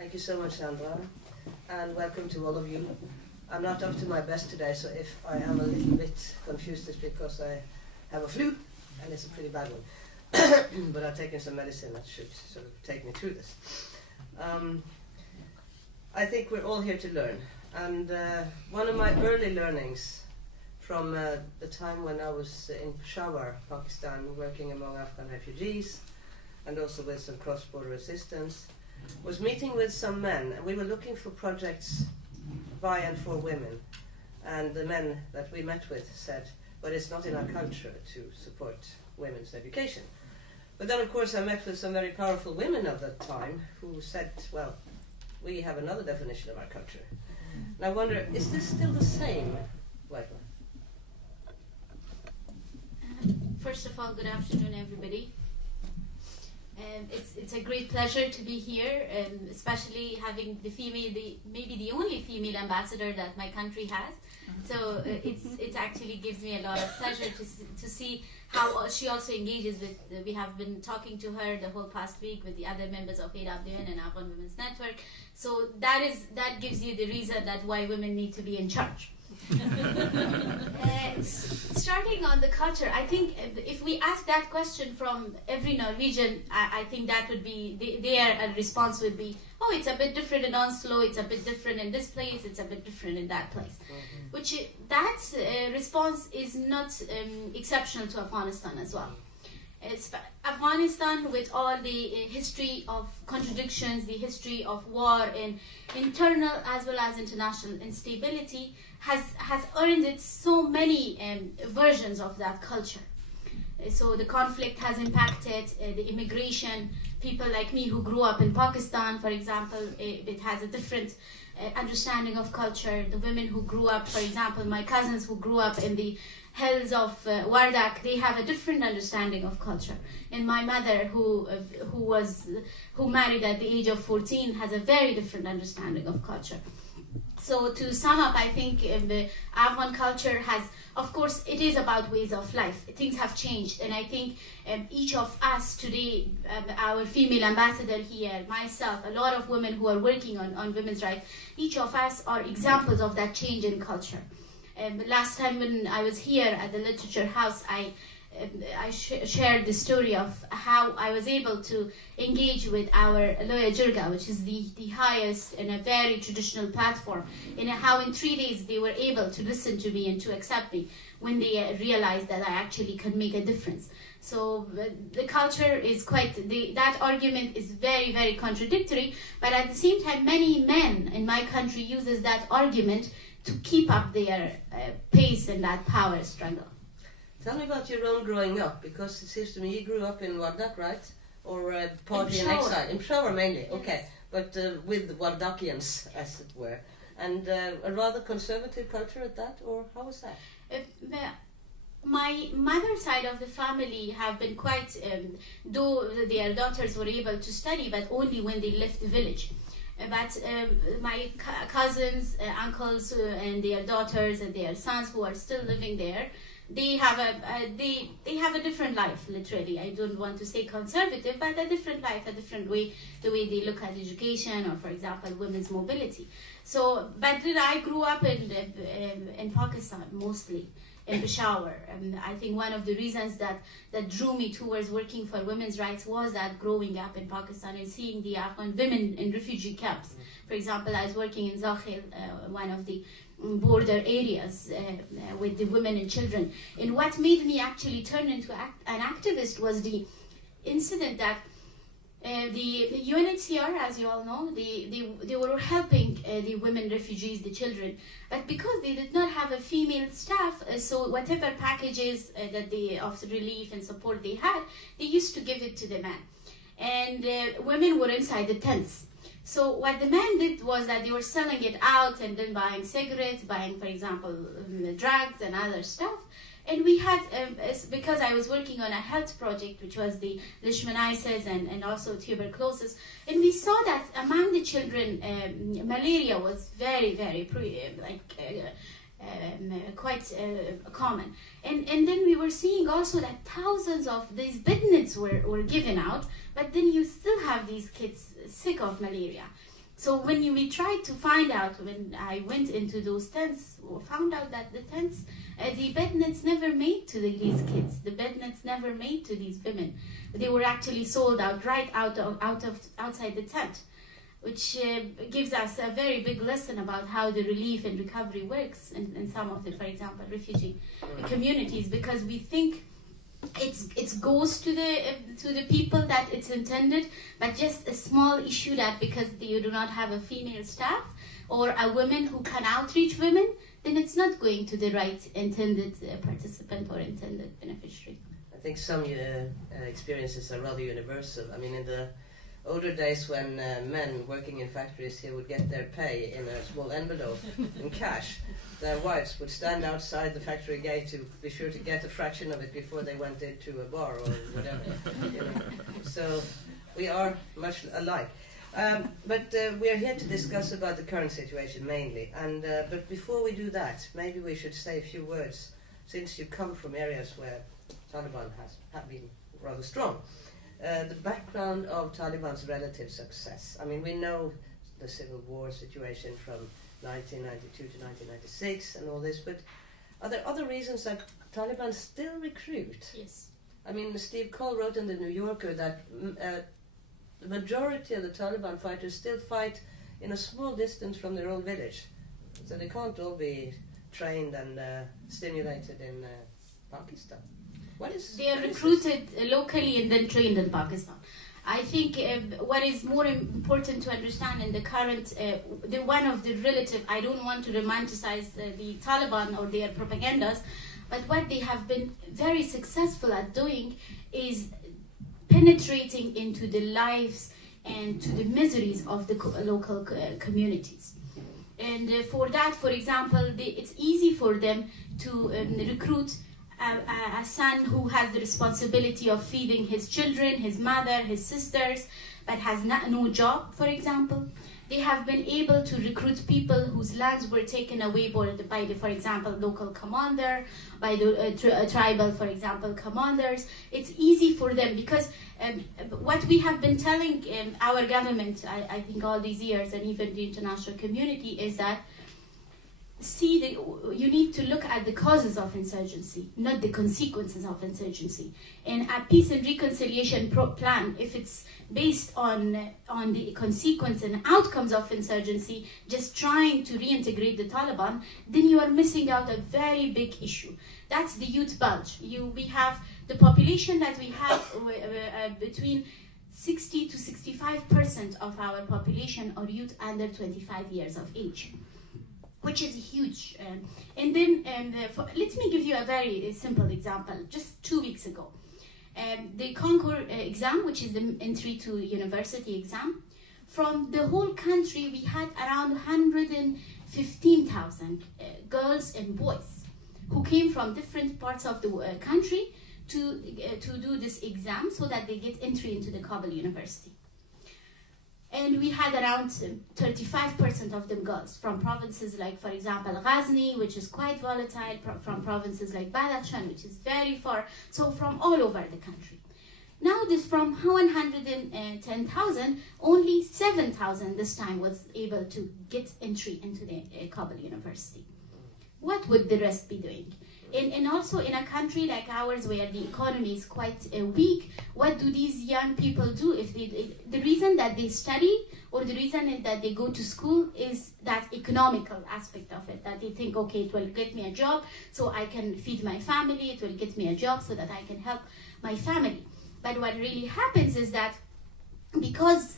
Thank you so much, Sandra, and welcome to all of you. I'm not up to my best today, so if I am a little bit confused, it's because I have a flu, and it's a pretty bad one. But I've taken some medicine that should sort of take me through this. I think we're all here to learn, and one of my early learnings from the time when I was in Peshawar, Pakistan, working among Afghan refugees, and also with some cross-border assistance, was meeting with some men, and we were looking for projects by and for women. And the men that we met with said, but it's not in our culture to support women's education. But then, of course, I met with some very powerful women of that time who said, well, we have another definition of our culture. And I wonder, is this still the same, Wazhma? First of all, good afternoon, everybody. It's a great pleasure to be here, especially having maybe the only female ambassador that my country has. So it actually gives me a lot of pleasure to see how she also engages with. We have been talking to her the whole past week with the other members of AWN and Afghan Women's Network. So that gives you the reason that why women need to be in charge. Starting on the culture, I think if we ask that question from every Norwegian, I think that would be their response would be, oh, it's a bit different in Oslo, it's a bit different in this place, it's a bit different in that place. That response is not exceptional to Afghanistan as well. Afghanistan, with all the history of contradictions, the history of war and internal as well as international instability, has earned it so many versions of that culture. So the conflict has impacted the immigration. People like me who grew up in Pakistan, for example, it has a different understanding of culture. The women who grew up, for example, my cousins who grew up in the hills of Wardak, they have a different understanding of culture. And my mother, who married at the age of 14, has a very different understanding of culture. So to sum up, I think the Afghan culture has, of course, it is about ways of life. Things have changed, and I think each of us today, our female ambassador here, myself, a lot of women who are working on women's rights, each of us are examples of that change in culture. Last time when I was here at the Literature House, I shared the story of how I was able to engage with our Loya Jirga, which is the highest and a very traditional platform, and how in 3 days they were able to listen to me and to accept me when they realized that I actually could make a difference. So the culture is that argument is very, very contradictory, but at the same time, many men in my country uses that argument to keep up their pace in that power struggle. Tell me about your own growing up, because it seems to me you grew up in Wardak, right? Or partly in exile. In Peshawar mainly, yes. Okay. But with Wardakians, as it were. And a rather conservative culture at that, or how was that? My mother's side of the family have been quite, though their daughters were able to study, but only when they left the village. But my cousins, uncles, and their daughters and their sons who are still living there, they have a different life, literally. I don't want to say conservative, but a different life, a different way, the way they look at education, or for example, women's mobility. So, but then I grew up in Pakistan mostly, in Peshawar. And I think one of the reasons that drew me towards working for women's rights was that growing up in Pakistan and seeing the Afghan women in refugee camps. For example, I was working in Zakhil, one of the border areas with the women and children. And what made me actually turn into an activist was the incident that the UNHCR, as you all know, they were helping the women refugees, the children, but because they did not have a female staff, so whatever packages that they of relief and support they had, they used to give it to the men, and women were inside the tents. So what the men did was that they were selling it out and then buying cigarettes, buying, for example, drugs and other stuff. And we had, because I was working on a health project, which was the leishmaniasis and also tuberculosis, and we saw that among the children, malaria was very, very quite common. And then we were seeing also that thousands of these bed nets were given out, but then you still have these kids sick of malaria. So when we tried to find out, when I went into those tents, found out that the tents, the bed nets never made to these kids. The bed nets never made to these women. They were actually sold out right outside the tent, which gives us a very big lesson about how the relief and recovery works in some of the, for example, refugee communities, because we think it goes to the people that it's intended, but just a small issue that because you do not have a female staff or a woman who can outreach women, then it's not going to the right intended participant or intended beneficiary. I think some experiences are rather universal. I mean, in the older days when men working in factories here would get their pay in a small envelope in cash, their wives would stand outside the factory gate to be sure to get a fraction of it before they went into a bar or whatever. You know. So we are much alike. But we are here to discuss about the current situation mainly. And but before we do that, maybe we should say a few words, since you come from areas where Taliban have been rather strong. The background of Taliban's relative success. I mean, we know the civil war situation from 1992 to 1996 and all this, but are there other reasons that Taliban still recruit? Yes. I mean, Steve Cole wrote in the New Yorker that the majority of the Taliban fighters still fight in a small distance from their own village. So they can't all be trained and stimulated in Pakistan. They are recruited locally and then trained in Pakistan. I think what is more important to understand in the current, one of the relative, I don't want to romanticize the Taliban or their propagandas, but what they have been very successful at doing is penetrating into the lives and to the miseries of the local communities. And for that, for example, it's easy for them to recruit a son who has the responsibility of feeding his children, his mother, his sisters, but has no job, for example. They have been able to recruit people whose lands were taken away by the, for example, local commander, by the tribal, for example, commanders. It's easy for them because what we have been telling our government, I think all these years, and even the international community, is that you need to look at the causes of insurgency, not the consequences of insurgency. And a peace and reconciliation plan, if it's based on the consequence and outcomes of insurgency, just trying to reintegrate the Taliban, then you are missing out a very big issue. That's the youth bulge. We have the population that we have between 60 to 65% of our population are youth under 25 years of age, which is huge. And then let me give you a very simple example. Just 2 weeks ago, the Concours exam, which is the entry to university exam, from the whole country we had around 115,000 girls and boys who came from different parts of the country to do this exam so that they get entry into the Kabul University. And we had around 35% of them girls from provinces like, for example, Ghazni, which is quite volatile, from provinces like Badakhshan, which is very far, so from all over the country. Now this from 110,000, only 7,000 this time was able to get entry into the Kabul University. What would the rest be doing? And also in a country like ours where the economy is quite weak, what do these young people do? The reason that they study or the reason that they go to school is that economical aspect of it, that they think, okay, it will get me a job so I can feed my family, it will get me a job so that I can help my family. But what really happens is that because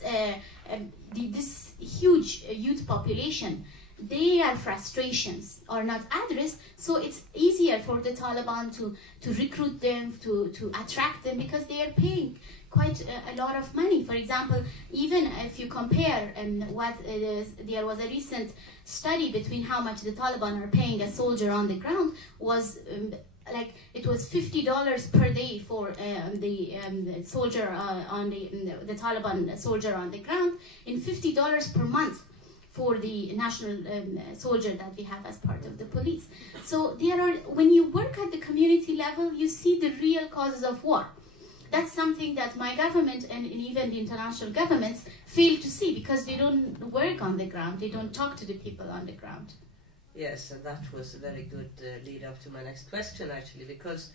this huge youth population, their frustrations are not addressed, so it's easier for the Taliban to recruit them, to attract them, because they are paying quite a lot of money. For example, even if you compare there was a recent study between how much the Taliban are paying a soldier on the ground, was it was $50 per day for the soldier the Taliban soldier on the ground, and $50 per month for the national soldier that we have as part of the police. So when you work at the community level, you see the real causes of war. that's something that my government and even the international governments fail to see, because they don't work on the ground, they don't talk to the people on the ground. Yes, and that was a very good lead up to my next question, actually, because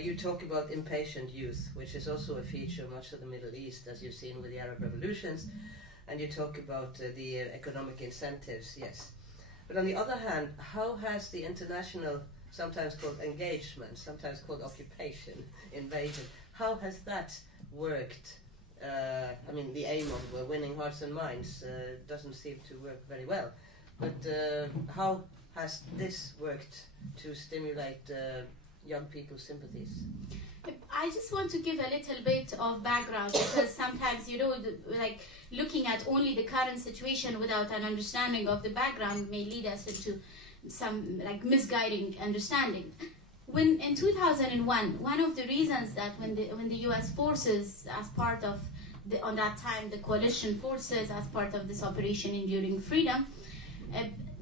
you talk about impatient youth, which is also a feature of much of the Middle East, as you've seen with the Arab revolutions, and you talk about the economic incentives, yes. But on the other hand, how has the international, sometimes called engagement, sometimes called occupation, invasion, how has that worked? I mean, the aim of winning hearts and minds doesn't seem to work very well. But how has this worked to stimulate young people's sympathies? I just want to give a little bit of background, because sometimes, you know, like looking at only the current situation without an understanding of the background may lead us into some like misguiding understanding. When in 2001, one of the reasons that when the U.S. forces, as part of on that time the coalition forces, as part of this Operation Enduring Freedom,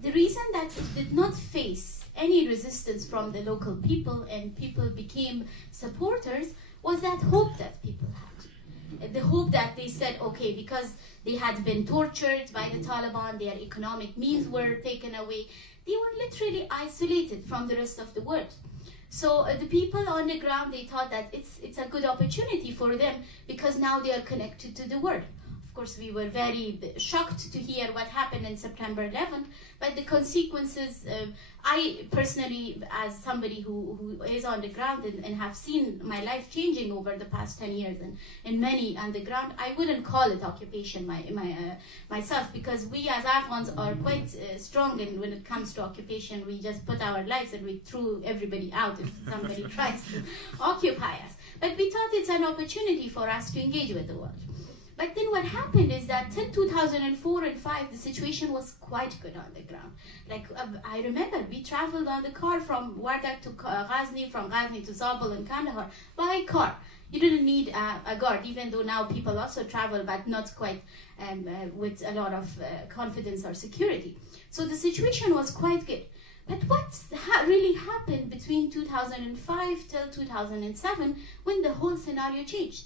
the reason that it did not face any resistance from the local people and people became supporters was that hope that people had. The hope that they said, okay, because they had been tortured by the Taliban, their economic means were taken away, they were literally isolated from the rest of the world. So the people on the ground, they thought that it's a good opportunity for them, because now they are connected to the world. Of course, we were very shocked to hear what happened in September 11th, but the consequences, I personally, as somebody who is on the ground and have seen my life changing over the past 10 years and many on the ground, I wouldn't call it occupation myself, because we as Afghans are quite strong, and when it comes to occupation, we just put our lives and we throw everybody out if somebody tries to occupy us. But we thought it's an opportunity for us to engage with the world. But then what happened is that till 2004 and 5, the situation was quite good on the ground. Like I remember, we traveled on the car from Wardak to Ghazni, from Ghazni to Zabul and Kandahar by car. You didn't need a guard, even though now people also travel, but not quite with a lot of confidence or security. So the situation was quite good. But what really happened between 2005 till 2007, when the whole scenario changed?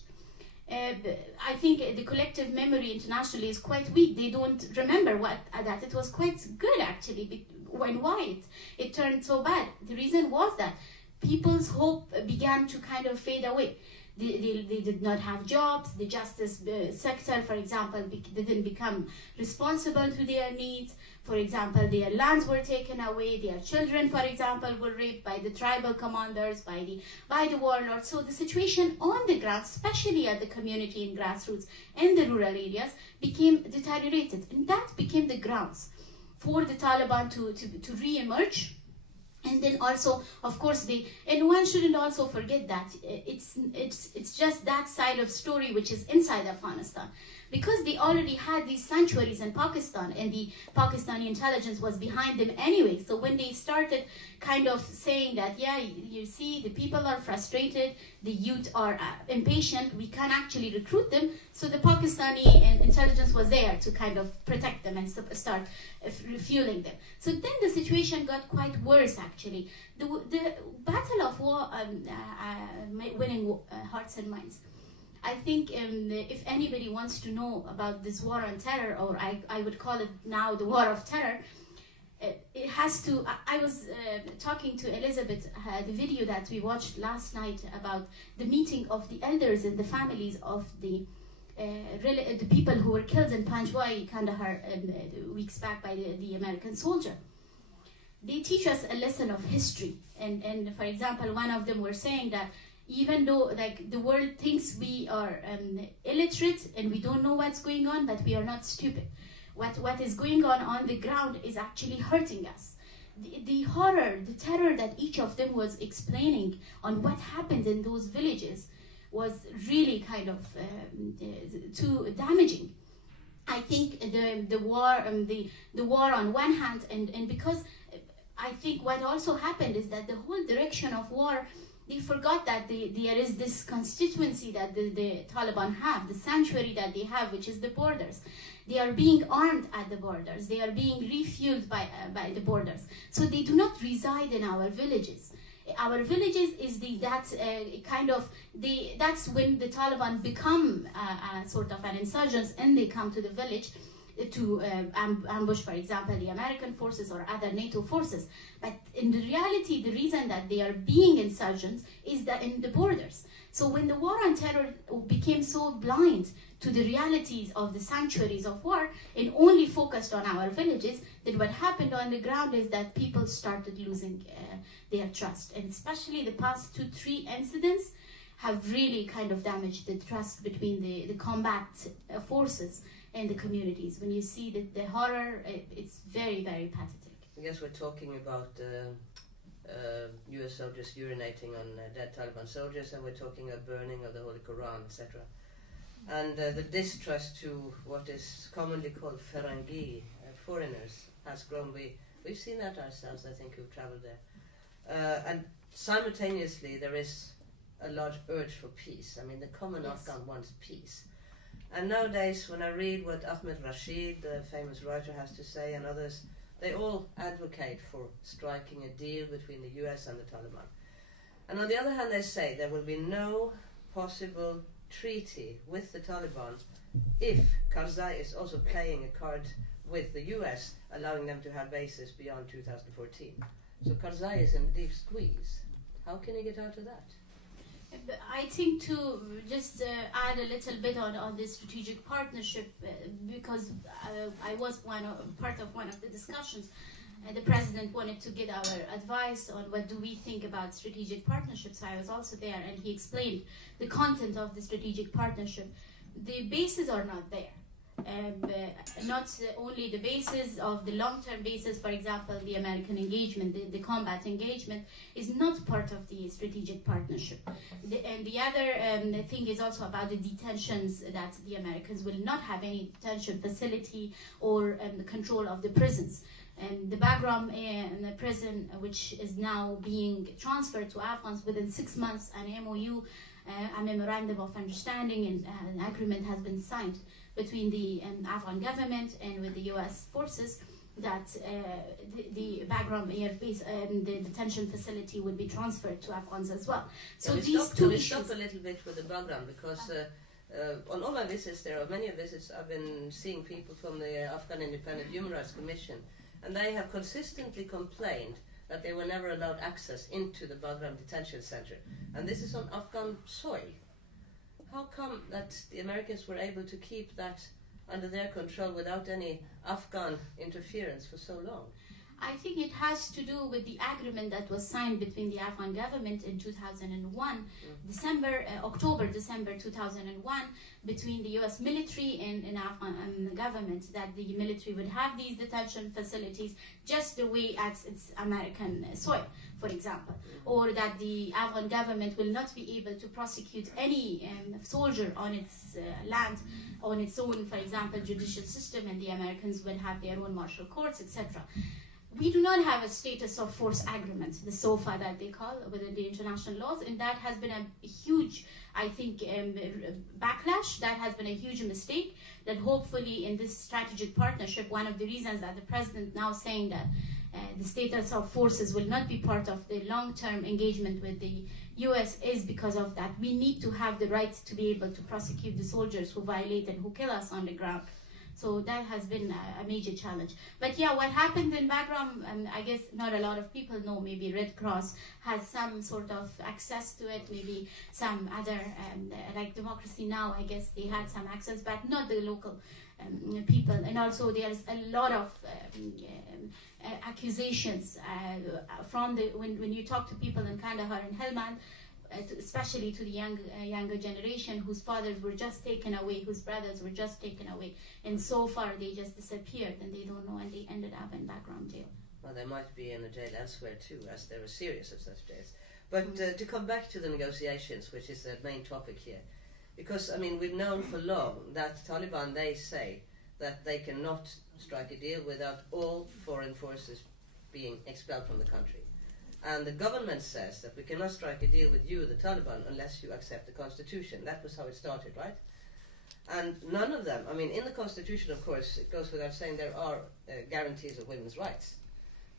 I think the collective memory internationally is quite weak. They don't remember that it was quite good, actually, why it turned so bad. The reason was that people's hope began to kind of fade away. They did not have jobs. The justice sector, for example, didn't become responsible to their needs. For example, their lands were taken away. Their children, for example, were raped by the tribal commanders, by the warlords. So the situation on the ground, especially at the community and grassroots and the rural areas, became deteriorated, and that became the grounds for the Taliban to re-emerge. And then also, of course, and one shouldn't also forget that it's just that side of story which is inside Afghanistan, because they already had these sanctuaries in Pakistan, and the Pakistani intelligence was behind them anyway. So when they started kind of saying that, yeah, you see, the people are frustrated, the youth are impatient, we can actually recruit them. So the Pakistani intelligence was there to kind of protect them and start refueling them. So then the situation got quite worse, actually. The battle of war, winning hearts and minds. I think if anybody wants to know about this war on terror, or I would call it now the war of terror, it has to. I was talking to Elizabeth, the video that we watched last night about the meeting of the elders and the families of the people who were killed in Panjwai, Kandahar, weeks back by the American soldier. They teach us a lesson of history, and for example, one of them were saying that even though like the world thinks we are illiterate and we don't know what's going on, but we are not stupid. What is going on the ground is actually hurting us. The horror, the terror that each of them was explaining on what happened in those villages was really kind of too damaging. I think the war on one hand, and because I think what also happened is that the whole direction of war, they forgot that there is this constituency that the Taliban have, the sanctuary that they have, which is the borders. They are being armed at the borders. They are being refueled by the borders. So they do not reside in our villages. our villages is that's when the Taliban become sort of an insurgents, and they come to the village to ambush, for example, the American forces or other NATO forces. But in the reality, the reason that they are being insurgents is that in the borders. So when the war on terror became so blind to the realities of the sanctuaries of war and only focused on our villages, then what happened on the ground is that people started losing their trust. And especially the past 2-3 incidents have really kind of damaged the trust between the combat forces and the communities. When you see the horror, it's very, very pathetic. I guess we're talking about US soldiers urinating on dead Taliban soldiers, and we're talking about burning of the Holy Quran, etc. And the distrust to what is commonly called Ferengi, foreigners, has grown. We've seen that ourselves, I think, who've travelled there. And simultaneously, there is a large urge for peace. I mean, the common Afghan wants peace. And nowadays, when I read what Ahmed Rashid, the famous writer, has to say, and others, they all advocate for striking a deal between the US and the Taliban. And on the other hand, they say there will be no possible treaty with the Taliban if Karzai is also playing a card with the US, allowing them to have bases beyond 2014. So Karzai is in a deep squeeze. How can he get out of that? I think to just add a little bit on this strategic partnership, because I was part of one of the discussions, and the president wanted to get our advice on what do we think about strategic partnerships. So I was also there, and he explained the content of the strategic partnership. The bases are not there. Not only the basis of the long-term basis, for example, the American engagement, the combat engagement, is not part of the strategic partnership. And the other thing is also about the detentions, that the Americans will not have any detention facility or the control of the prisons. And the Bagram prison, which is now being transferred to Afghans within 6 months, an MOU, a memorandum of understanding, and an agreement has been signed between the Afghan government and with the US forces, that the Bagram Air Base and the detention facility would be transferred to Afghans as well. So these two issues. Stop a little bit with the Bagram, because on all my visits, there are many visits, I've been seeing people from the Afghan Independent Human Rights Commission, and they have consistently complained that they were never allowed access into the Bagram detention center. And this is on Afghan soil. How come that the Americans were able to keep that under their control without any Afghan interference for so long? I think it has to do with the agreement that was signed between the Afghan government in 2001, October-December 2001, between the US military and Afghan government, that the military would have these detention facilities just the way as it's American soil, for example, or that the Afghan government will not be able to prosecute any soldier on its land, on its own, for example, judicial system, and the Americans will have their own martial courts, etc. We do not have a status of force agreement, the SOFA that they call within the international laws, and that has been a huge, I think, backlash. That has been a huge mistake. That hopefully in this strategic partnership, one of the reasons that the president now saying that the status of forces will not be part of the long-term engagement with the US is because of that. We need to have the right to be able to prosecute the soldiers who violate and who kill us on the ground. So that has been a major challenge. But yeah, what happened in Bagram, I guess not a lot of people know. Maybe Red Cross has some sort of access to it. Maybe some other, like Democracy Now!, I guess they had some access, but not the local people. And also there's a lot of accusations from when you talk to people in Kandahar and Helmand, especially to the younger generation whose fathers were just taken away, whose brothers were just taken away, and so far they just disappeared and they don't know, and they ended up in background jail. Well, they might be in a jail elsewhere too, as there are a series of such jails. But to come back to the negotiations, which is the main topic here, because I mean we've known for long that Taliban, they say that they cannot strike a deal without all foreign forces being expelled from the country. And the government says that we cannot strike a deal with you, the Taliban, unless you accept the constitution. That was how it started, right? And none of them, I mean, in the constitution, of course, it goes without saying there are guarantees of women's rights.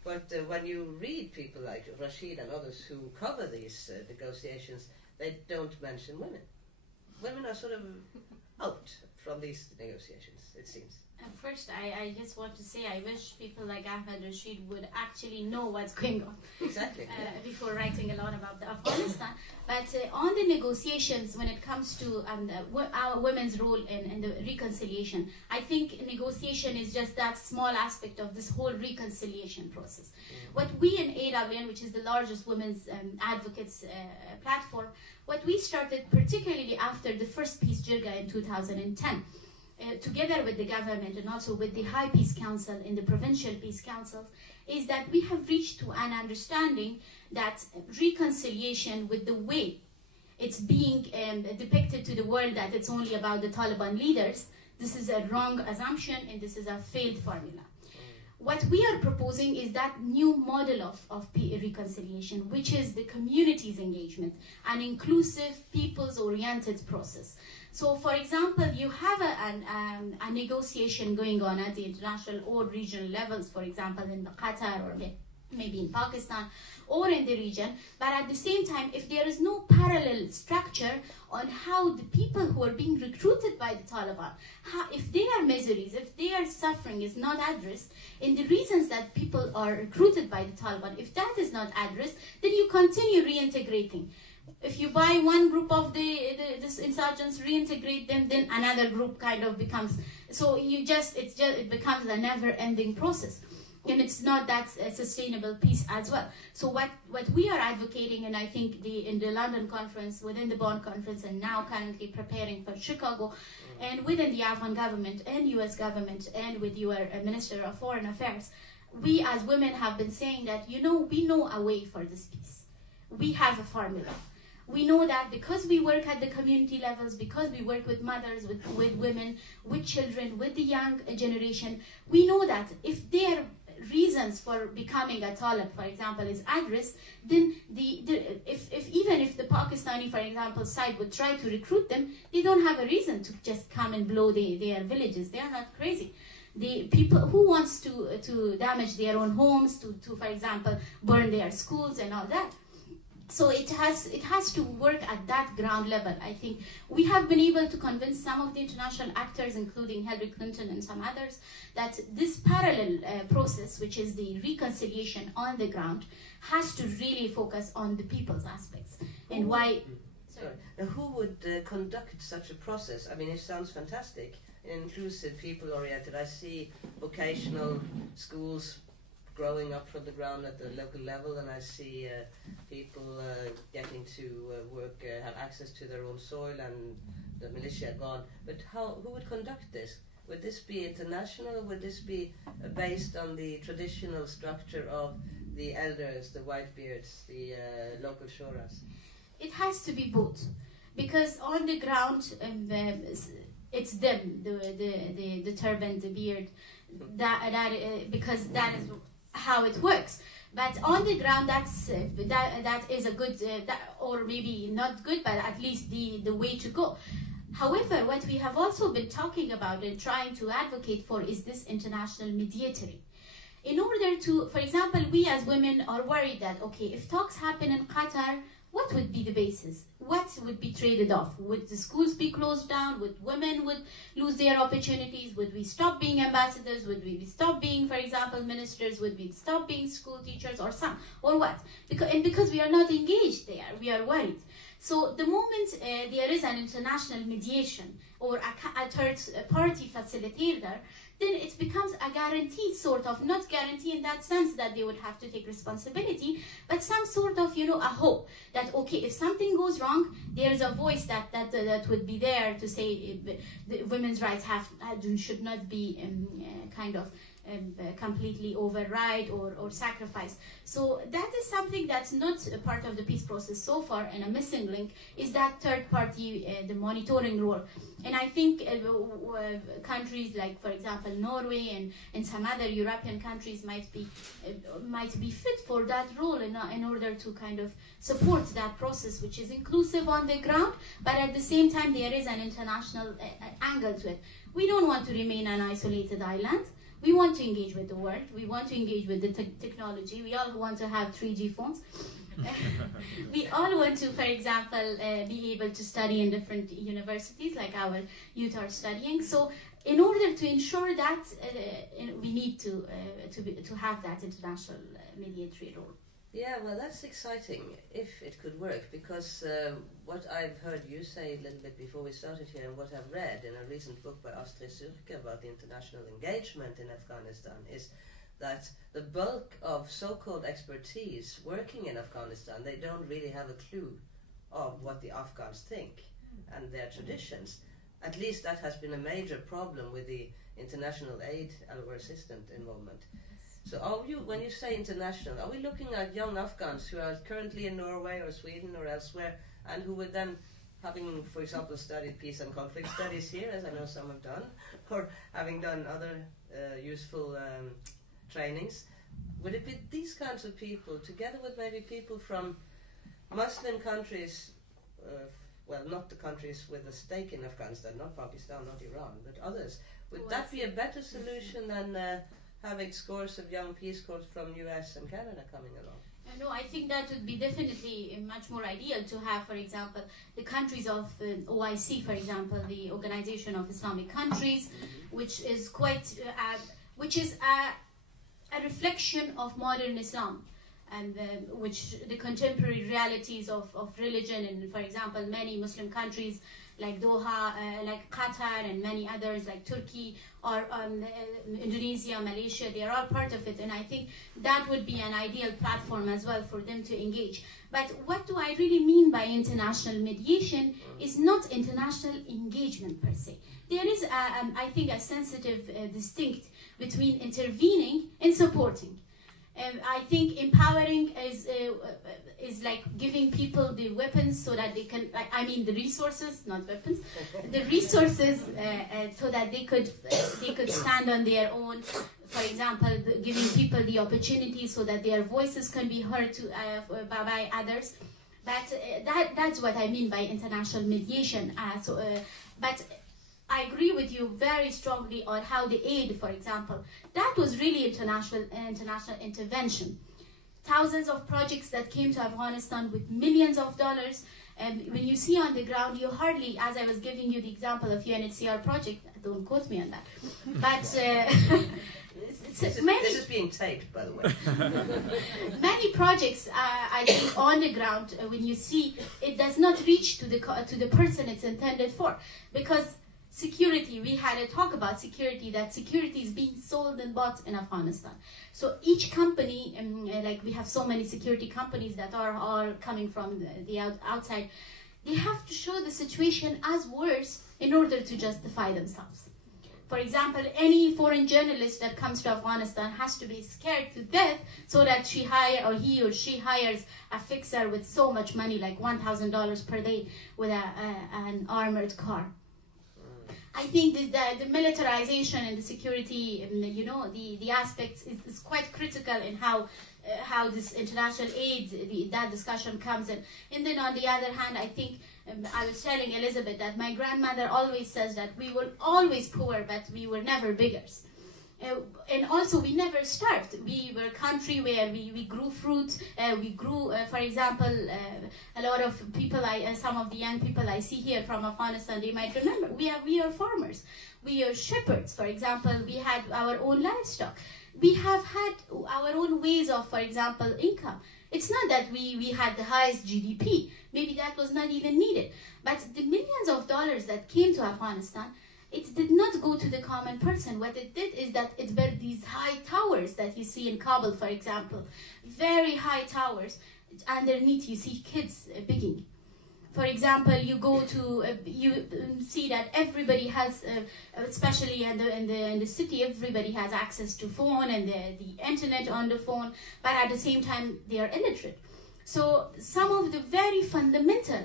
But when you read people like Rashid and others who cover these negotiations, they don't mention women. Women are sort of out from these negotiations, it seems. First, I just want to say I wish people like Ahmed Rashid would actually know what's going on. Exactly. Before writing a lot about Afghanistan. But on the negotiations, when it comes to our women's role in the reconciliation, I think negotiation is just that small aspect of this whole reconciliation process. What we in AWN, which is the largest women's advocates platform, what we started particularly after the first Peace Jirga in 2010, together with the government and also with the High Peace Council and the Provincial Peace Councils, is that we have reached to an understanding that reconciliation with the way it's being depicted to the world, that it's only about the Taliban leaders, this is a wrong assumption and this is a failed formula. What we are proposing is that new model of reconciliation, which is the community's engagement, an inclusive, people's-oriented process. So, for example, you have a negotiation going on at the international or regional levels, for example, in Qatar or maybe in Pakistan or in the region, but at the same time, if there is no parallel structure on how the people who are being recruited by the Taliban, if their miseries, if their suffering is not addressed, and the reasons that people are recruited by the Taliban, if that is not addressed, then you continue reintegrating. If you buy one group of this insurgents, reintegrate them, then another group kind of becomes, so it becomes a never-ending process. And it's not that sustainable peace as well. So what we are advocating, and I think in the London conference, within the Bonn conference, and now currently preparing for Chicago, and within the Afghan government and US government, and with your Minister of Foreign Affairs, we as women have been saying that, we know a way for this peace. We have a formula. We know that because we work at the community levels, because we work with mothers, with women, with children, with the young generation, we know that if their reasons for becoming a Talib, for example, is addressed, then even if the Pakistani, for example, side would try to recruit them, they don't have a reason to just come and blow their villages. They are not crazy. The people who wants to damage their own homes, to for example, burn their schools and all that. So it has to work at that ground level. I think we have been able to convince some of the international actors, including Hillary Clinton and some others, that this parallel process, which is the reconciliation on the ground, has to really focus on the people's aspects. And why... Sorry. Now, who would conduct such a process? I mean, it sounds fantastic, inclusive, people-oriented. I see vocational schools growing up from the ground at the local level, and I see people getting to work, have access to their own soil, and the militia gone. But who would conduct this? Would this be international, or would this be based on the traditional structure of the elders, the whitebeards, the local shuras? It has to be both, because on the ground, it's them, the turban, the beard, because that is how it works. But on the ground, that is a good, or maybe not good, but at least the way to go. However, what we have also been talking about and trying to advocate for is this international mediatory. In order to, for example, we as women are worried that, okay, if talks happen in Qatar, what would be the basis? What would be traded off? Would the schools be closed down? Would women lose their opportunities? Would we stop being ambassadors? Would we stop being, for example, ministers? Would we stop being school teachers or what? Because we are not engaged there, we are worried. So the moment there is an international mediation or a third party facilitator, then it becomes a guarantee, sort of, not guarantee in that sense that they would have to take responsibility, but some sort of, a hope that, okay, if something goes wrong, there is a voice that would be there to say the women's rights should not be completely override or sacrifice. So that is something that's not a part of the peace process so far, and a missing link is that third party, the monitoring role. And I think countries like, for example, Norway and some other European countries might be fit for that role in order to kind of support that process, which is inclusive on the ground, but at the same time there is an international angle to it. We don't want to remain an isolated island. We want to engage with the world. We want to engage with the technology. We all want to have 3G phones. We all want to, for example, be able to study in different universities, like our youth are studying. So in order to ensure that, we need to have that international mediatory role. Yeah, well, that's exciting if it could work, because what I've heard you say a little bit before we started here, and what I've read in a recent book by Astrid Sürke about the international engagement in Afghanistan, is that the bulk of so-called expertise working in Afghanistan, they don't really have a clue of what the Afghans think and their traditions. At least that has been a major problem with the international aid or assistance involvement. So when you say international, are we looking at young Afghans who are currently in Norway or Sweden or elsewhere, and who would then, having, for example, studied peace and conflict studies here, as I know some have done, or having done other useful trainings, would it be these kinds of people, together with maybe people from Muslim countries, well, not the countries with a stake in Afghanistan, not Pakistan, not Iran, but others, would that be a better solution than having scores of young Peace Corps from US and Canada coming along? No, I think that would be definitely much more ideal to have, for example, the countries of OIC, for example, the Organization of Islamic Countries, which is a reflection of modern Islam, and which the contemporary realities of religion, and for example many Muslim countries like Doha, like Qatar, and many others like Turkey or Indonesia, Malaysia, they are all part of it, and I think that would be an ideal platform as well for them to engage. But what do I really mean by international mediation is not international engagement per se. There is, I think, a sensitive distinct between intervening and supporting. I think empowering is like giving people the weapons so that they can, I mean the resources, not weapons, the resources so that they could stand on their own. For example, giving people the opportunity so that their voices can be heard by others. But that's what I mean by international mediation. But I agree with you very strongly on how the aid, for example, that was really international intervention. Thousands of projects that came to Afghanistan with millions of dollars, and when you see on the ground, you hardly, as I was giving you the example of UNHCR project, don't quote me on that, but this is being taped, by the way. Many projects, I think, on the ground, when you see, it does not reach to the person it's intended for, because security, we had a talk about security, that security is being sold and bought in Afghanistan. So each company, like we have so many security companies that are all coming from the outside, they have to show the situation as worse in order to justify themselves. For example, any foreign journalist that comes to Afghanistan has to be scared to death so that he or she hires a fixer with so much money, like $1,000 per day, with an armored car. I think that the militarization and the security, the aspects is quite critical in how this international aid, that discussion comes in. And then on the other hand, I think, I was telling Elizabeth that my grandmother always says that we were always poor, but we were never beggars. And also we never starved. We were a country where we grew fruit, we grew, for example, a lot of people, some of the young people I see here from Afghanistan, they might remember, we are farmers, we are shepherds, for example, we had our own livestock. We have had our own ways of, for example, income. It's not that we had the highest GDP, maybe that was not even needed, but the millions of dollars that came to Afghanistan, it did not go to the common person. What it did is that it built these high towers that you see in Kabul, for example. Very high towers. Underneath you see kids begging. For example, you go to, you see that everybody has, especially in the city, everybody has access to phone and the internet on the phone, but at the same time they are illiterate. So some of the very fundamental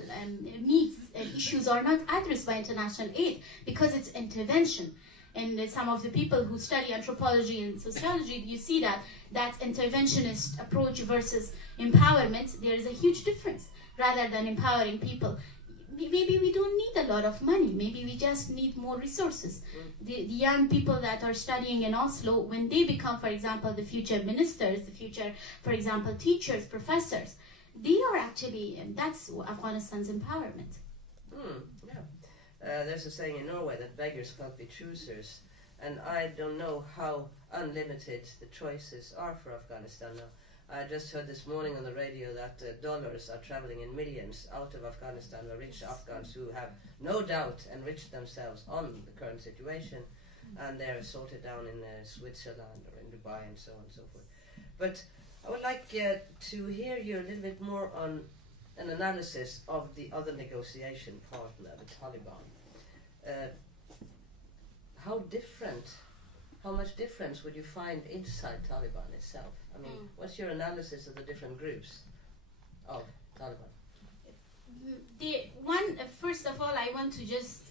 needs and issues are not addressed by international aid because it's intervention. And some of the people who study anthropology and sociology, you see that interventionist approach versus empowerment, there is a huge difference. Rather than empowering people, maybe we don't need a lot of money. Maybe we just need more resources. The young people that are studying in Oslo, when they become, for example, the future ministers, the future, for example, teachers, professors, they are actually, and that's Afghanistan's empowerment. There's a saying in Norway that beggars can't be choosers, and I don't know how unlimited the choices are for Afghanistan now. I just heard this morning on the radio that dollars are traveling in millions out of Afghanistan, where rich Afghans who have no doubt enriched themselves on the current situation, and they're sorted down in Switzerland or in Dubai and so on and so forth. But I would like to hear you a little bit more on an analysis of the other negotiation partner, the Taliban. How much difference would you find inside Taliban itself? I mean, what's your analysis of the different groups of Taliban? First of all, I want to just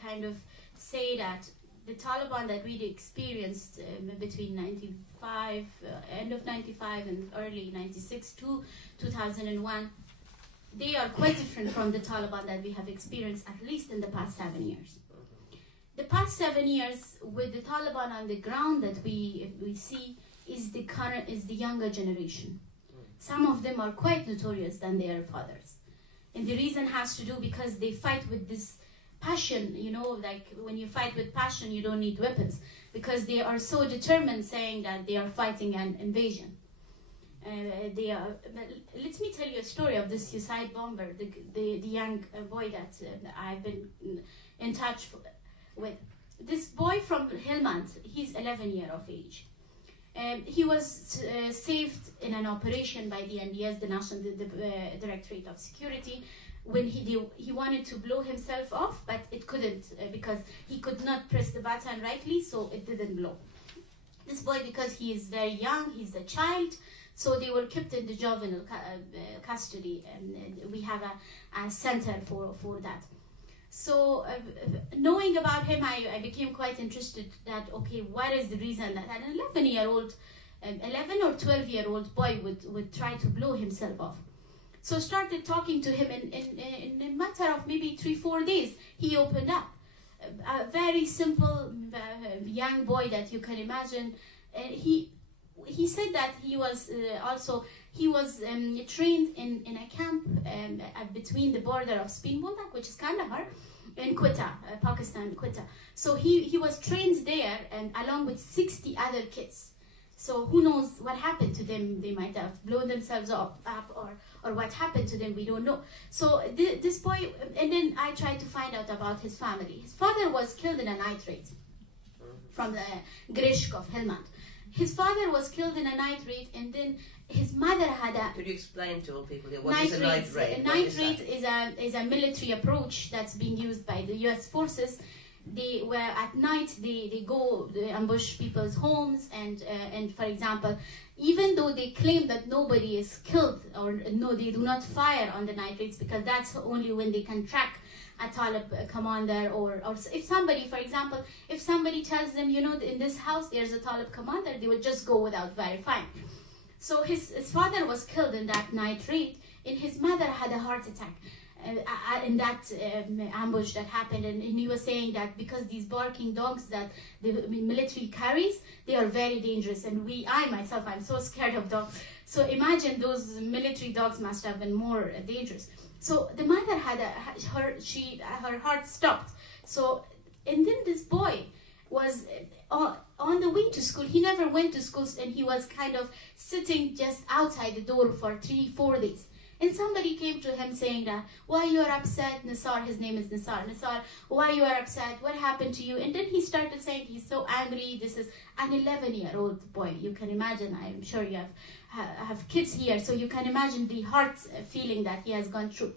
kind of say that the Taliban that we experienced between end of 95 and early 96 to 2001, they are quite different from the Taliban that we have experienced at least in the past 7 years. The past 7 years with the Taliban on the ground that we see is the younger generation. Some of them are quite notorious than their fathers. And the reason has to do because they fight with this passion, like when you fight with passion, you don't need weapons, because they are so determined, saying that they are fighting an invasion. Let me tell you a story of this suicide bomber, the young boy that I've been in touch with. This boy from Helmand, he's 11 years of age. He was saved in an operation by the NDS, the National Directorate of Security, when he wanted to blow himself off, but it couldn't because he could not press the button rightly, so it didn't blow. This boy, because he is very young, he's a child, so they were kept in the juvenile custody, and we have a center for that. So knowing about him, I became quite interested that, okay, what is the reason that an 11 or 12-year-old boy would try to blow himself off? So started talking to him in a matter of maybe 3-4 days, he opened up. A very simple young boy that you can imagine. He said that he was trained in a camp between the border of Spin Boldak, which is Kandahar, in Quetta, Pakistan, Quetta. So he was trained there, and along with 60 other kids. So who knows what happened to them? They might have blown themselves up or what happened to them, we don't know. So this boy, and then I tried to find out about his family. His father was killed in a night raid from the Grishk of Helmand. His father was killed in a night raid, and then his mother had a... Could you explain to all people here what is a night raid? A night raid is a military approach that's being used by the US forces. Where at night they ambush people's homes, and for example, even though they claim that nobody is killed, or no, they do not fire on the night raids, because that's only when they can track a Talib commander, or if somebody, for example, if somebody tells them, in this house there's a Talib commander, they would just go without verifying. So his father was killed in that night raid, and his mother had a heart attack in that ambush that happened, and he was saying that because these barking dogs that the military carries, they are very dangerous, and I myself, I'm so scared of dogs. So imagine those military dogs must have been more dangerous. So the mother had her heart stopped. So, and then this boy was on the way to school. He never went to school, and he was kind of sitting just outside the door for 3-4 days. And somebody came to him saying that, why you are upset, Nisar, his name is Nisar, why you are upset, what happened to you? And then he started saying he's so angry. This is an 11-year-old boy. You can imagine, I'm sure you have kids here, so you can imagine the heart feeling that he has gone through.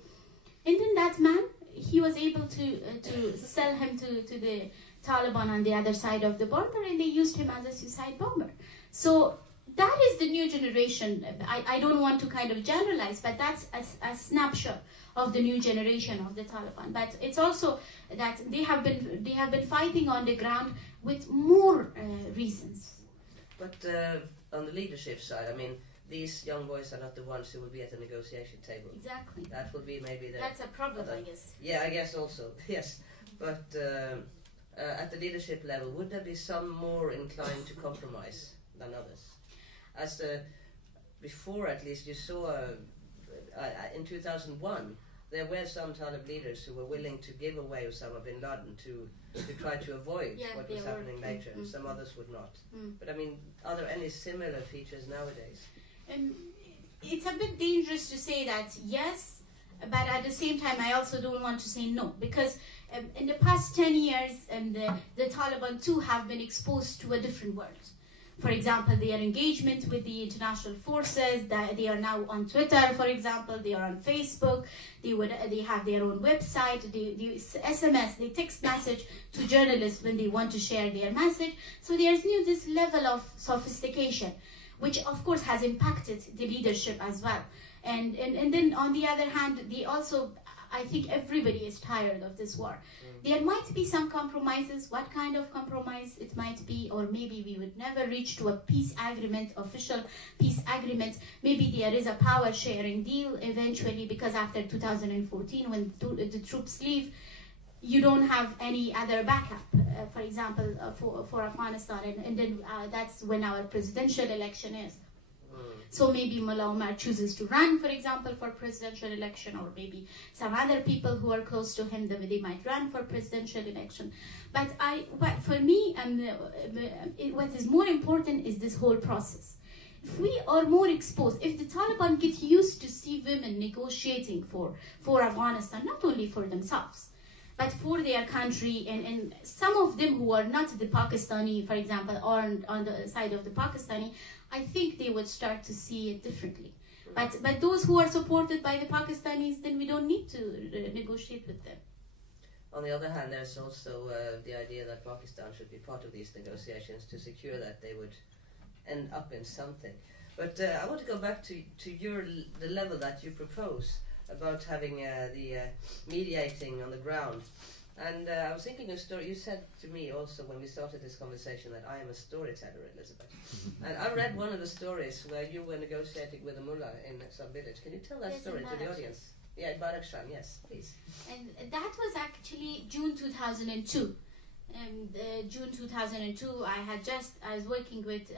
And then that man, he was able to sell him to the Taliban on the other side of the border, and they used him as a suicide bomber. So that is the new generation. I don't want to kind of generalize, but that's a snapshot of the new generation of the Taliban. But it's also that they have been fighting on the ground with more reasons. But on the leadership side, I mean, these young boys are not the ones who will be at the negotiation table. Exactly. That will be maybe the... That's a problem, I guess. Yeah, I guess also, yes. But at the leadership level, would there be some more inclined to compromise than others? As before, at least, you saw in 2001, there were some Taliban leaders who were willing to give away Osama bin Laden to try to avoid what was happening later, and some others would not. But I mean, are there any similar features nowadays? It's a bit dangerous to say that yes, but at the same time I also don't want to say no, because in the past 10 years the Taliban too have been exposed to a different world. For example, their engagement with the international forces, they are now on Twitter, for example, they are on Facebook, they have their own website, they SMS, they text message to journalists when they want to share their message. So there's this level of sophistication, which of course has impacted the leadership as well. And then on the other hand, they also, I think everybody is tired of this war. There might be some compromises. What kind of compromise it might be, or maybe we would never reach to a peace agreement, official peace agreement. Maybe there is a power sharing deal eventually, because after 2014, when the troops leave, you don't have any other backup, for example, for Afghanistan, and then that's when our presidential election is. So maybe Mullah Omar chooses to run, for example, for presidential election, or maybe some other people who are close to him, they might run for presidential election. But for me, what is more important is this whole process. If we are more exposed, if the Taliban get used to see women negotiating for Afghanistan, not only for themselves, but for their country, and some of them who are not the Pakistani, for example, or on the side of the Pakistani, I think they would start to see it differently. But those who are supported by the Pakistanis, then we don't need to negotiate with them. On the other hand, there's also the idea that Pakistan should be part of these negotiations to secure that they would end up in something. But I want to go back to the level that you propose about having the mediating on the ground. And I was thinking a story. You said to me also when we started this conversation that I am a storyteller, Elizabeth. And I read one of the stories where you were negotiating with a mullah in some village. Can you tell that story to the audience? Yeah, in Badakhshan, yes, please. And that was actually June 2002. June 2002, I was working with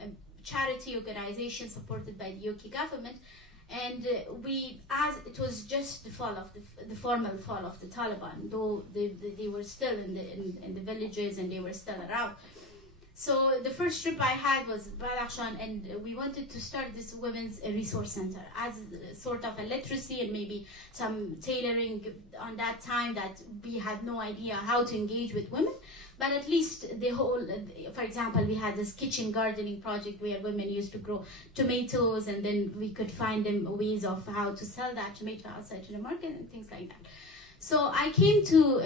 a charity organization supported by the UK government. And as it was just the formal fall of the Taliban, though they were still in the villages and they were still around. So the first trip I had was Badakhshan, and we wanted to start this women's resource center as sort of a literacy and maybe some tailoring on that time that we had no idea how to engage with women. But at least the whole, for example, we had this kitchen gardening project where women used to grow tomatoes, and then we could find them ways of how to sell that tomato outside to the market and things like that. So I came to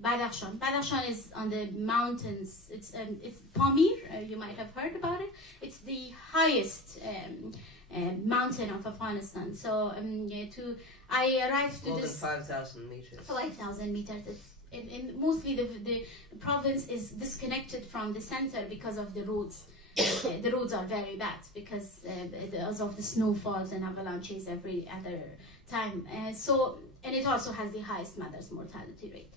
Badakhshan. Badakhshan is on the mountains. It's Pamir. You might have heard about it. It's the highest mountain of Afghanistan. So I arrived to more this than 5,000 meters. 5,000 meters. And mostly the province is disconnected from the center because of the roads. The roads are very bad because of the snowfalls and avalanches every other time. And it also has the highest mother's mortality rate.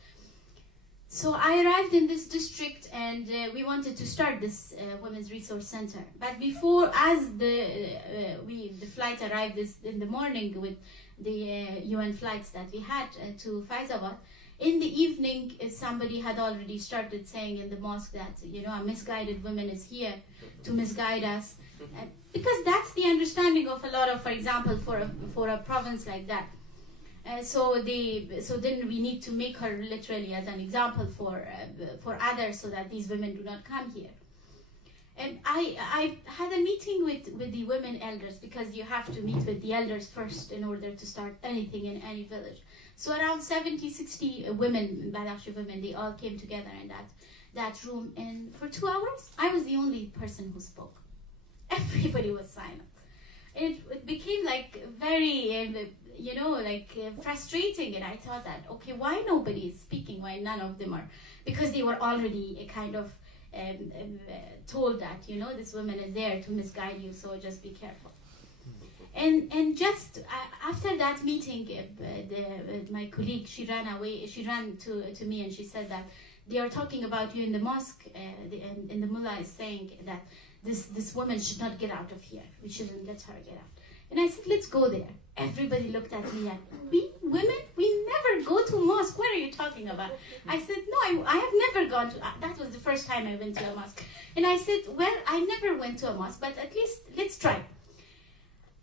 So I arrived in this district, and we wanted to start this women's resource center. But before, as the flight arrived in the morning with the UN flights that we had to Faizabad, in the evening, somebody had already started saying in the mosque that, a misguided woman is here to misguide us. Because that's the understanding of a lot of, for example, for a province like that. So then we need to make her literally as an example for others, so that these women do not come here. And I had a meeting with the women elders, because you have to meet with the elders first in order to start anything in any village. So around 70, 60 women, Badakhshi women, they all came together in that room, and for 2 hours, I was the only person who spoke. Everybody was silent. It became like very, frustrating, and I thought that, okay, why nobody is speaking? Why none of them are? Because they were already kind of told that, you know, this woman is there to misguide you, so just be careful. And just after that meeting, my colleague, she ran to me and she said that they are talking about you in the mosque, and the mullah is saying that this woman should not get out of here. We shouldn't let her get out. And I said, let's go there. Everybody looked at me and, we women, we never go to mosque. What are you talking about? I said, no, I have never gone to, that was the first time I went to a mosque. And I said, well, I never went to a mosque, but at least let's try.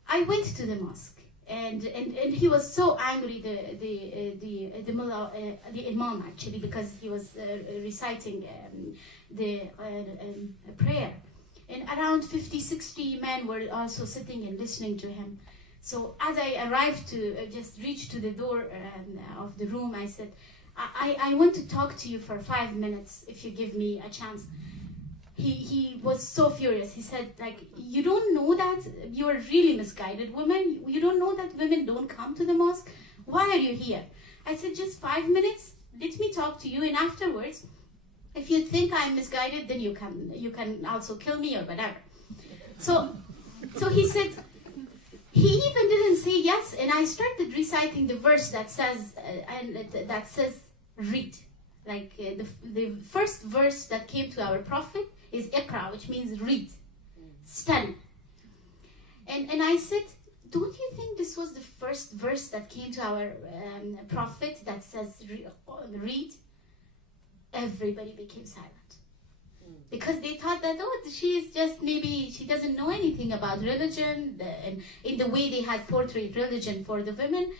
I went to the mosque, and he was so angry, the mullah, the imam actually, because he was reciting a prayer. And around 50, 60 men were also sitting and listening to him. So as I arrived to just reach to the door of the room, I said, I want to talk to you for 5 minutes if you give me a chance. He was so furious. He said, like, you don't know that you are really misguided woman? You don't know that women don't come to the mosque? Why are you here? I said, just 5 minutes, let me talk to you, and afterwards, if you think I'm misguided, then you can also kill me or whatever. So he said, he even didn't say yes, and I started reciting the verse that says, read. Like the first verse that came to our prophet is Iqra, which means read, study. And I said, don't you think this was the first verse that came to our prophet that says read? Everybody became silent. Because they thought that, oh, she is just, maybe she doesn't know anything about religion, and in the way they had portrayed religion for the women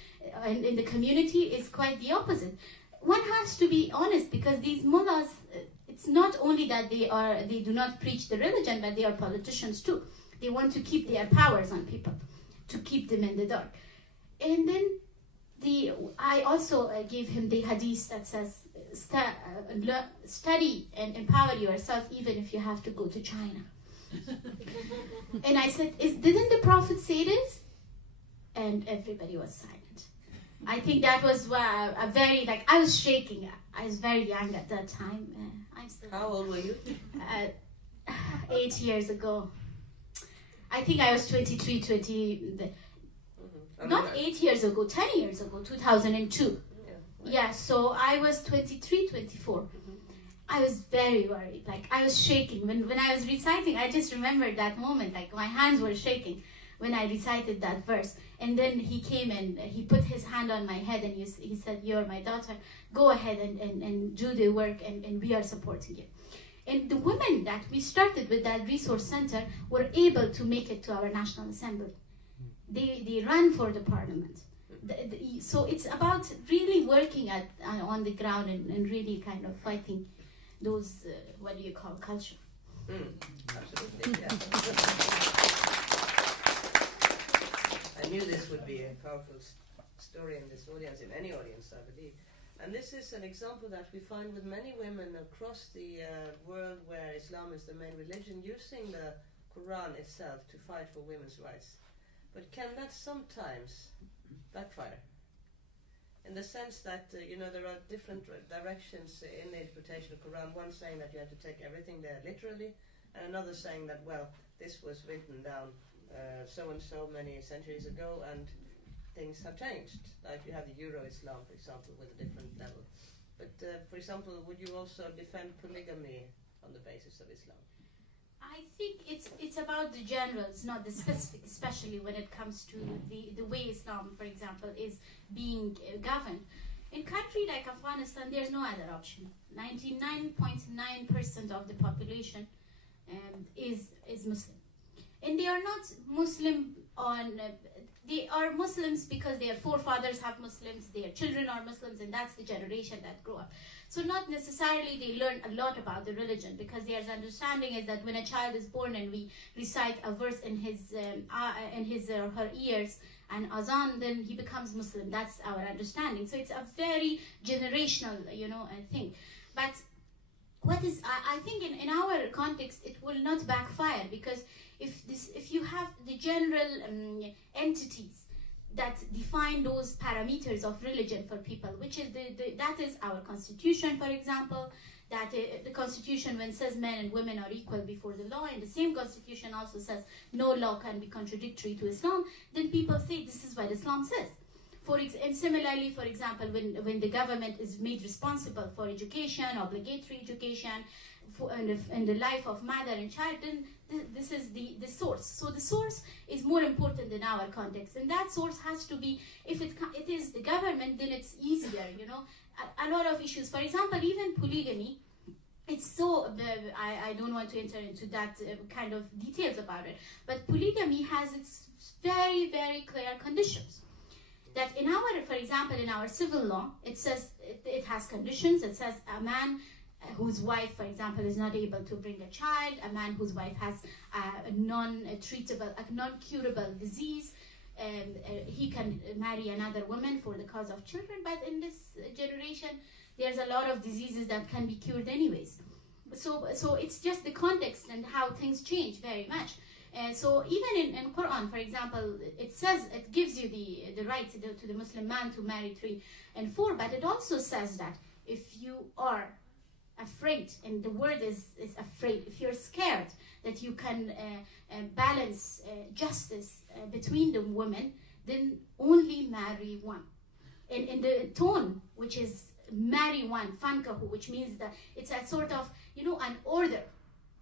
and in the community is quite the opposite. One has to be honest, because these mullahs, it's not only that they do not preach the religion, but they are politicians too. They want to keep their powers on people, to keep them in the dark. And then I also gave him the hadith that says, study and empower yourself even if you have to go to China. And I said, didn't the Prophet say this? And everybody was silent. I think that was a very, like, I was shaking. I was very young at that time. I'm still. How old were you? 8 years ago. I think I was 23, 20. Not 8 years ago, 10 years ago, 2002. Yeah, so I was 23, 24. I was very worried. Like, I was shaking. When I was reciting, I just remembered that moment. Like, my hands were shaking when I recited that verse. And then he came and he put his hand on my head and he said, you're my daughter. Go ahead and do the work, and we are supporting you. And the women that we started with that resource center were able to make it to our National Assembly. They ran for the parliament. So it's about really working on the ground and really kind of fighting those, what do you call, culture. Absolutely, yeah. I knew this would be a powerful story in this audience, in any audience, I believe. And this is an example that we find with many women across the world where Islam is the main religion, using the Quran itself to fight for women's rights. But can that sometimes backfire? In the sense that, there are different directions in the interpretation of Quran. One saying that you have to take everything there literally, and another saying that, well, this was written down so-and-so many centuries ago, and things have changed. Like you have the Euro-Islam, for example, with a different level. But, for example, would you also defend polygamy on the basis of Islam? I think it's about the general, it's not the specific, especially when it comes to the way Islam, for example, is being governed. In a country like Afghanistan, there's no other option. 99.9% of the population is Muslim. And they are not Muslim they are Muslims because their forefathers have Muslims, their children are Muslims, and that's the generation that grew up. So not necessarily they learn a lot about the religion, because their understanding is that when a child is born and we recite a verse in his or her ears and azan, then he becomes Muslim. That's our understanding. So it's a very generational, thing. But I think in our context, it will not backfire, because if you have the general entities that define those parameters of religion for people, which is that is our constitution, for example, that the constitution, when says men and women are equal before the law, and the same constitution also says no law can be contradictory to Islam, then people say this is what Islam says. And similarly, for example, when the government is made responsible for education, obligatory education, in the life of mother and child, then this is the source. So the source is more important in our context, and that source has to be, if it is the government, then it's easier, you know. A lot of issues, for example, even polygamy, it's so, I don't want to enter into that kind of details about it, but polygamy has its very, very clear conditions. That in our, for example, in our civil law, it says, it has conditions. It says a man whose wife, for example, is not able to bring a child, a man whose wife has a non-treatable, a non-curable disease, he can marry another woman for the cause of children. But in this generation, there's a lot of diseases that can be cured anyways. So it's just the context and how things change very much. So even in Quran, for example, it says, it gives you the right to the Muslim man to marry 3 and 4, but it also says that if you are afraid, and the word is afraid, if you're scared that you can balance justice between the women, then only marry one. In the tone, which is marry one, fankahu, which means that it's a sort of, you know, an order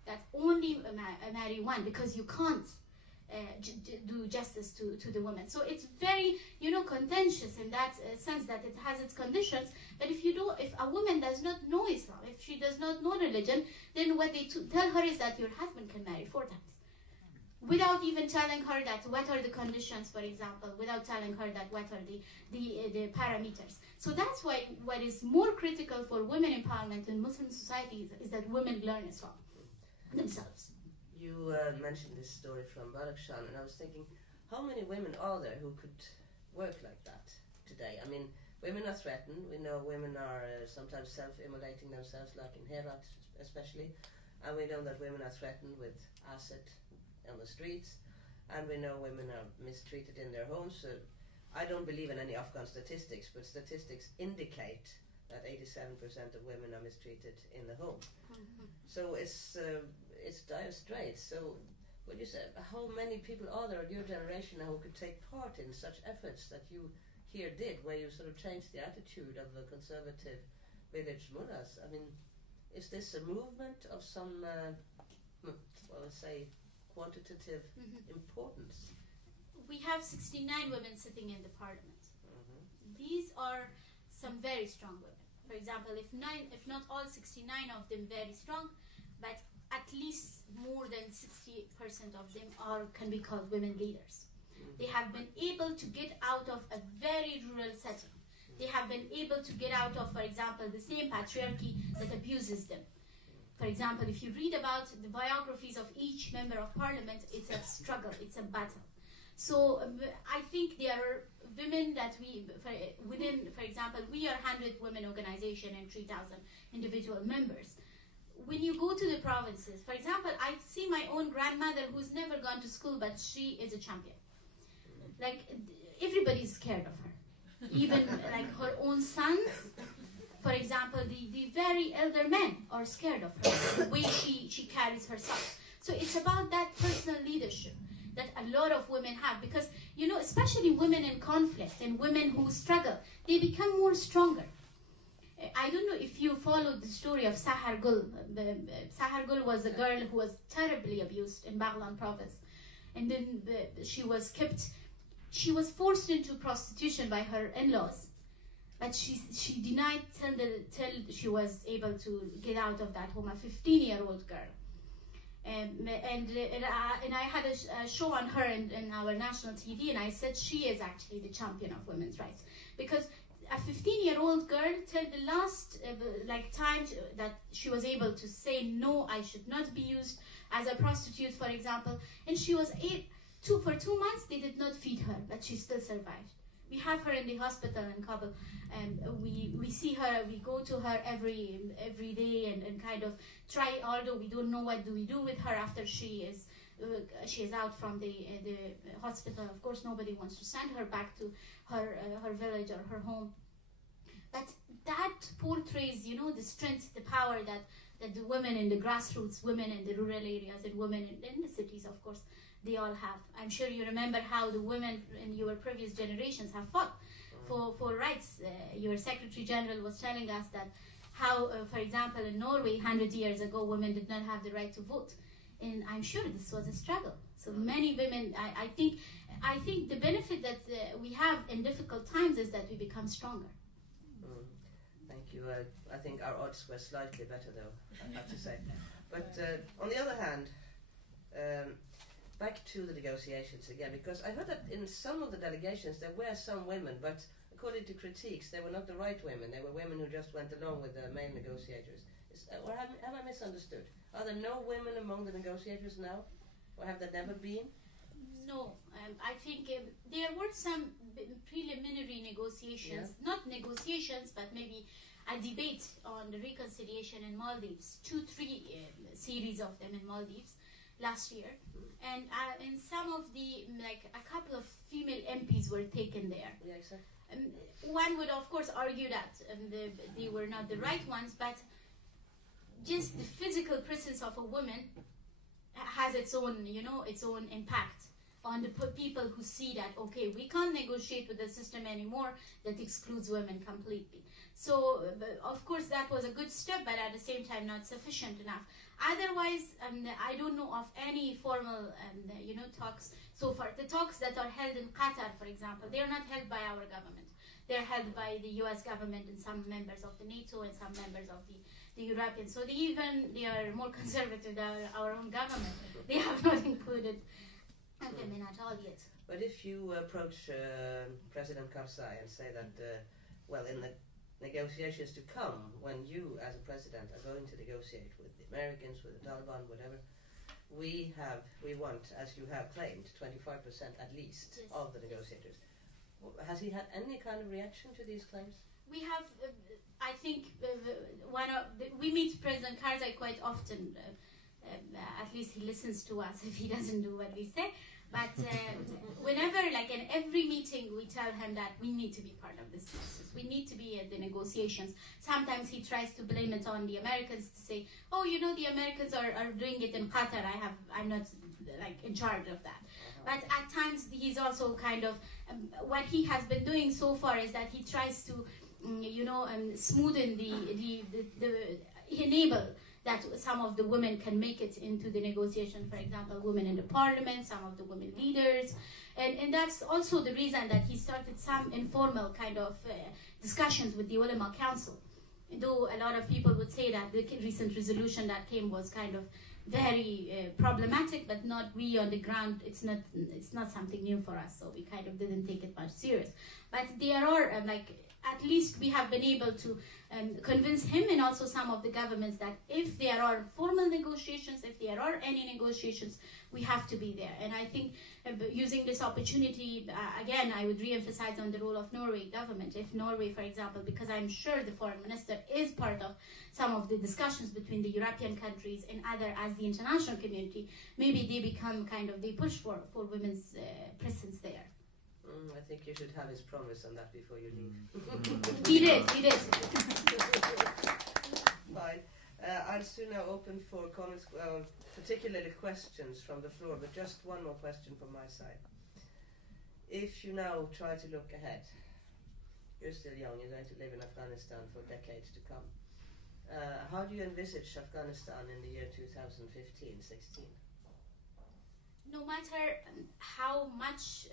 that only marry one, because you can't do justice to the women. So it's very, you know, contentious in that sense, that it has its conditions. But if a woman does not know Islam, if she does not know religion, then what they tell her is that your husband can marry 4 times, without even telling her that what are the conditions, for example, without telling her that what are the parameters. So that's why what is more critical for women empowerment in Muslim society is that women learn Islam themselves. You mentioned this story from Badakhshan, and I was thinking, how many women are there who could work like that today? I mean, women are threatened. We know women are sometimes self-immolating themselves, like in Herat especially, and we know that women are threatened with acid on the streets, and we know women are mistreated in their homes. So I don't believe in any Afghan statistics, but statistics indicate that 87% of women are mistreated in the home. Mm-hmm. So it's dire straits. So would you say, how many people are there in your generation who could take part in such efforts that you here did, where you sort of changed the attitude of the conservative village mullahs? I mean, is this a movement of some, let's say, quantitative importance? We have 69 women sitting in the parliament. Mm-hmm. These are some very strong women. For example, if not all 69 of them very strong, but at least more than 60% of them can be called women leaders. They have been able to get out of a very rural setting. They have been able to get out of, for example, the same patriarchy that abuses them. For example, if you read about the biographies of each member of parliament, it's a struggle, it's a battle. So I think there are women that for example, we are 100 women organization and 3,000 individual members. When you go to the provinces, for example, I see my own grandmother who's never gone to school, but she is a champion. Like, everybody's scared of her. Even like her own sons, for example, the very elder men are scared of her, the way she carries herself. So it's about that personal leadership that a lot of women have, because, you know, especially women in conflict and women who struggle, they become more stronger. I don't know if you followed the story of Sahar Gul. Sahar Gul was a girl who was terribly abused in Baghlan province, and then she was forced into prostitution by her in-laws, but she denied till she was able to get out of that home. A 15-year-old girl. And I had a show on her in our national TV, and I said she is actually the champion of women's rights, because a 15-year-old girl, till the last time that she was able to say no, I should not be used as a prostitute, for example, and she was for 2 months they did not feed her, but she still survived. We have her in the hospital in Kabul, and we see her, we go to her every day and kind of try, although we don't know what do we do with her after she is out from the hospital. Of course, nobody wants to send her back to her village or her home. But that portrays, you know, the strength, the power that the women in the grassroots, women in the rural areas, and women in the cities, of course, they all have. I'm sure you remember how the women in your previous generations have fought for rights. Your Secretary General was telling us that how, for example, in Norway, 100 years ago, women did not have the right to vote. And I'm sure this was a struggle. So many women, I think the benefit that we have in difficult times is that we become stronger. Thank you. I think our odds were slightly better, though, I have to say. But on the other hand, back to the negotiations again, because I heard that in some of the delegations there were some women, but according to critiques, they were not the right women. They were women who just went along with the male negotiators. Or have I misunderstood? Are there no women among the negotiators now? Or have there never been? No, I think there were some preliminary negotiations, not negotiations, but maybe a debate on the reconciliation in Maldives, 2-3 series of them in Maldives last year. And in some of the, like a couple of female MPs were taken there. Yeah, exactly. One would of course argue that they were not the right ones, but just the physical presence of a woman has its own, you know, its own impact on the people who see that, okay, we can't negotiate with the system anymore that excludes women completely. So, of course, that was a good step, but at the same time, not sufficient enough. Otherwise, I don't know of any formal, you know, talks so far. The talks that are held in Qatar, for example, they are not held by our government. They are held by the US government and some members of the NATO and some members of the European. So they are more conservative than our own government. They have not included women at all yet. But if you approach President Karzai and say that, well, in the negotiations to come, when you as a president are going to negotiate with the Americans, with the Taliban, whatever, we want, as you have claimed, 25% at least of the negotiators. Has he had any kind of reaction to these claims? We have, I think, we meet President Karzai quite often. At least he listens to us if he doesn't do what we say. But whenever, like in every meeting, we tell him that we need to be part of this process. We need to be at the negotiations. Sometimes he tries to blame it on the Americans to say, oh, you know, the Americans are doing it in Qatar. I'm not like in charge of that. But at times he's also kind of, what he has been doing so far is that he tries to, you know, smoothen enable that some of the women can make it into the negotiation, for example, women in the parliament, some of the women leaders. And that's also the reason that he started some informal kind of discussions with the Ulama Council. Though a lot of people would say that the recent resolution that came was kind of very problematic, but not we on the ground, it's not something new for us, so we kind of didn't take it much serious. But there are, at least we have been able to convince him and also some of the governments that if there are formal negotiations, if there are any negotiations, we have to be there. And I think using this opportunity, again, I would re-emphasize on the role of Norway government. If Norway, for example, because I'm sure the foreign minister is part of some of the discussions between the European countries and other as the international community, maybe they become they push for women's presence there. I think you should have his promise on that before you leave. He did. Fine. I'll soon now open for comments, particularly questions from the floor, but just one more question from my side. If you now try to look ahead, you're still young, you're going to live in Afghanistan for decades to come. How do you envisage Afghanistan in the year 2015-16? No matter how much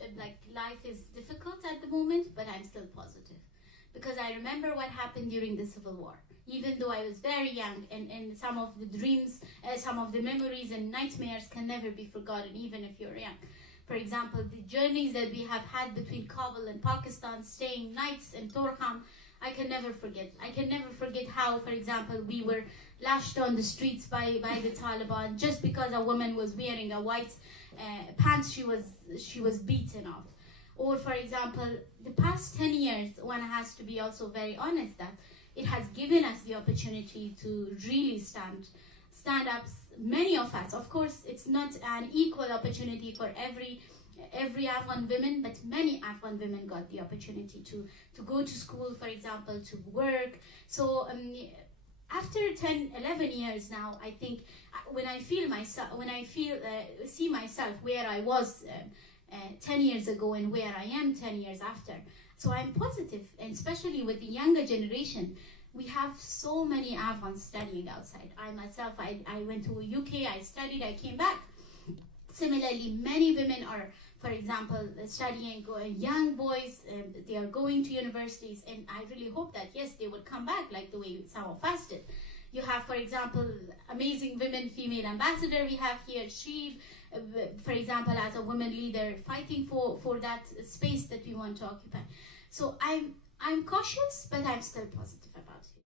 life is difficult at the moment, but I'm still positive. Because I remember what happened during the Civil War. Even though I was very young, and some of the dreams, some of the memories and nightmares can never be forgotten, even if you're young. For example, the journeys that we have had between Kabul and Pakistan, staying nights in Torkham, I can never forget. I can never forget how, for example, we were lashed on the streets by the Taliban just because a woman was wearing a white pants she was beaten off. Or, for example, the past 10 years, one has to be also very honest that it has given us the opportunity to really stand up, many of us. Of course, it's not an equal opportunity for every every Afghan woman, but many Afghan women got the opportunity to go to school, for example, to work. So after 10, 11 years now, I think when I see myself where I was 10 years ago and where I am 10 years after, so I'm positive, and especially with the younger generation. We have so many Afghans studying outside. I myself, I went to UK, I studied, I came back. Similarly, many women are, for example, studying, young boys, they are going to universities, and I really hope that, yes, they will come back like the way some of us did. You have, for example, amazing women, female ambassador we have here. She, for example, as a woman leader, fighting for that space that we want to occupy. So I'm cautious, but I'm still positive about it.